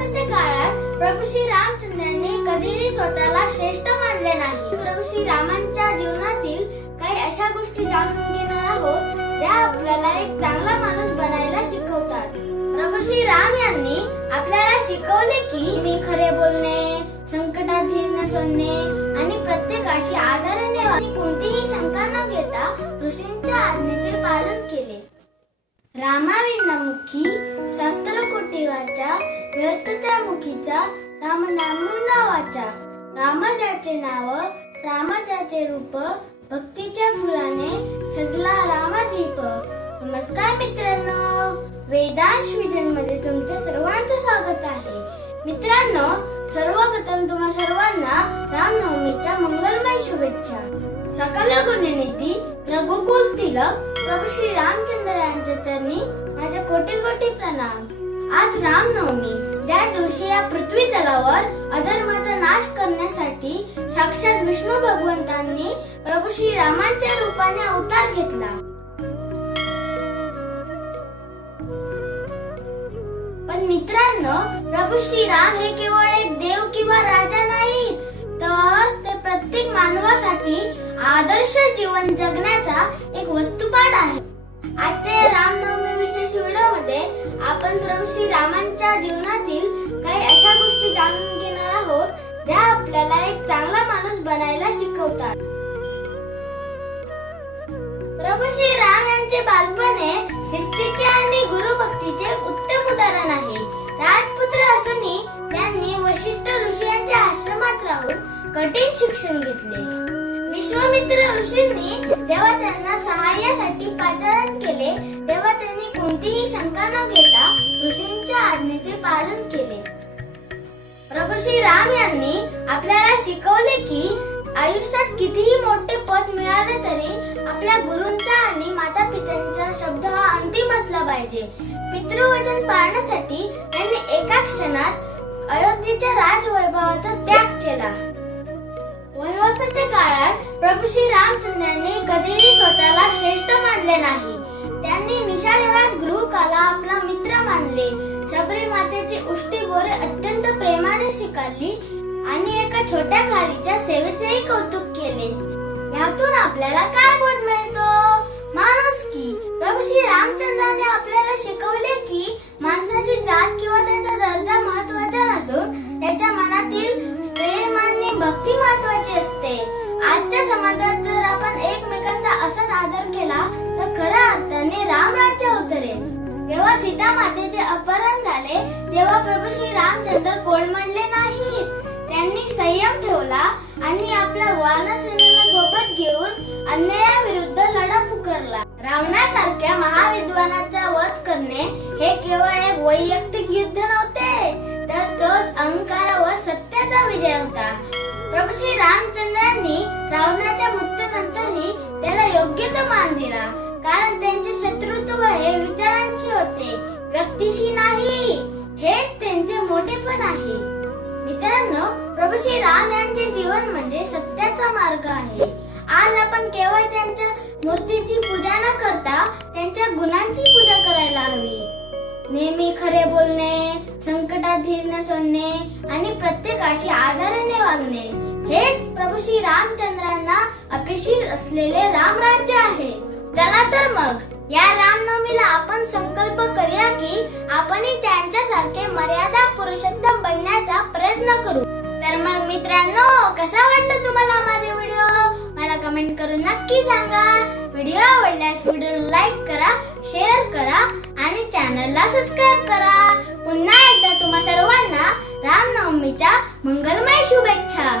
वनवासाच्या काळात प्रभू श्री रामचंद्रांनी कधीही स्वतःला श्रेष्ठ मानले नाही. प्रभू श्री रामांच्या जीवनातील काही अशा गोष्टी जाणून घेणार आहोत ज्या आपल्याला एक चांगला माणूस बनायला शिकवतात. प्रभू श्री राम यांनी आपल्याला शिकवले की मी खरे बोलणे, संकटात धीर न सोडणे आणि प्रत्येकाशी आदराने वागणे, कोणतीही शंका न घेता ऋषींच्या आज्ञेचे पालन केले. रामाविना मुखी शास्त्र कोटी वाचा, व्यर्थता मुखीचा राम नामूना वाचा. राम ज्याचे नाव, राम ज्याचे रूप, भक्तीच्या फुलाने सजला रामदीप. नमस्कार मित्रांनो, वेदांश विजन मध्ये तुमच्या सर्वांचे स्वागत आहे. मित्रांनो, सर्वप्रथम तुम्हा सर्वांना रामनवमीच्या मंगलमय शुभेच्छा. सकल गुणनिधी रघुकुल तिलक प्रभू श्री रामचंद्र यांच्या चरणी माझे कोटी कोटी प्रणाम. आज रामनवमी, त्या दिवशी या पृथ्वी तलावर अधर्माचा नाश करण्यासाठी साक्षात विष्णू भगवंतांनी प्रभू श्री रामांच्या रूपाने अवतार घेतला. पण मित्रांनो, प्रभू श्री राम हे केवळ एक देव किंवा राजा नाही, तर ते प्रत्येक मानवासाठी आदर्श जीवन जगण्याचा एक वस्तुपाठ आहे. आजच्या रामनवमी विशेष व्हिडिओ मध्ये आपण प्रभू श्री रामांच्या जीवनातील काही अशा गोष्टी जाणून घेणार आहोत ज्या आपल्याला एक चांगला माणूस बनायला शिकवतात. प्रभू श्री राम यांचे बालपण हे शिस्तीचे आणि गुरुभक्तीचे उत्तम उदाहरण आहे. राजपुत्र असूनही त्यांनी वशिष्ठ ऋषी यांच्या आश्रमात राहून कठीण शिक्षण घेतले. विश्वामित्र ऋषींनी जेव्हा त्यांना सहाय्यासाठी पाचारण केले तेव्हा त्यांनी कोणतीही शंका न घेता ऋषींच्या आज्ञेचे पालन केले. प्रभू श्री राम यांनी आपल्याला शिकवले की आयुष्यात कितीही मोठे पद मिळाले तरी आपल्या गुरूंचा आणि माता पित्यांचा शब्द हा अंतिम असला पाहिजे. पितृवचन पाळण्यासाठी त्यांनी एका क्षणात अयोध्येच्या राजवैभवाचा त्याग केला. वनवासाच्या काळात प्रभू श्री रामचंद्रांनी कधीही स्वतःला श्रेष्ठ मानले नाही. त्यांनी निषादराज गृहकाला आपला मित्र मानले. शबरी मातेची उष्टी बोरे अत्यंत प्रेमाने स्वीकारली आणि एका छोट्या खारीच्या सेवेचेही कौतुक केले. यातून आपल्याला काय बोध मिळतो? माणुसकी. प्रभू श्री रामचंद्रांनी आपल्याला शिकवले की माणसाची जात किंवा त्याचा दर्जा महत्त्वाचा नसून त्याच्या मनातील प्रेम आणि भक्ती महत्त्वाची असते. आजच्या समाजात जर आपण एकमेकांचा असाच आदर केला तर खऱ्या अर्थाने रामराज्य उतरेल. जेव्हा सीता मातेचे अपहरण झाले तेव्हा प्रभू श्री रामचंद्र कोलमडले नाहीत. त्यांनी संयम ठेवला आणि आपल्या वानरसेनेला सोबत घेऊन अन्यायाविरुद्ध लढा पुकारला. रावणासारख्या महाविद्वानाचा वध करणे हे केवळ एक वैयक्तिक युद्ध नव्हते, तर तो अहंकार व सत्याचा विजय होता. प्रभू श्री रामचंद्रांनी रावणाच्या मृत्यूनंतरही त्याला योग्य तो मान दिला, कारण त्यांचे शत्रुत्व हे विचारांशी होते, व्यक्तीशी नाही. हेच त्यांचे मोठेपण आहे. मित्रांनो, प्रभू श्री राम यांचे जीवन म्हणजे सत्याचा मार्ग आहे. आज आपण केवळ त्यांच्या मूर्तीची पूजा न करता त्यांच्या गुणांची पूजा करायला हवी. नेहमी खरे बोलणे, संकटात धीर न सोडणे आणि प्रत्येकाशी आदराने वागणे, हेच प्रभू श्री रामचंद्रांना अपेक्षित असलेले रामराज्य आहे. चला तर मग या रामनवमीला आपण संकल्प करूया की आपणही त्यांच्यासारखे मर्यादा पुरुषोत्तम बनण्याचा प्रयत्न करू. तर मग मित्रांनो, कसा वाटला तुम्हाला माझे व्हिडिओ? मला कमेंट करून नक्की सांगा. व्हिडिओ आवडल्यास व्हिडिओला लाईक करा, शेअर करा आणि चॅनलला सबस्क्राईब करा. पुन्हा एकदा तुम्हा सर्वांना रामनवमीच्या मंगलमय शुभेच्छा.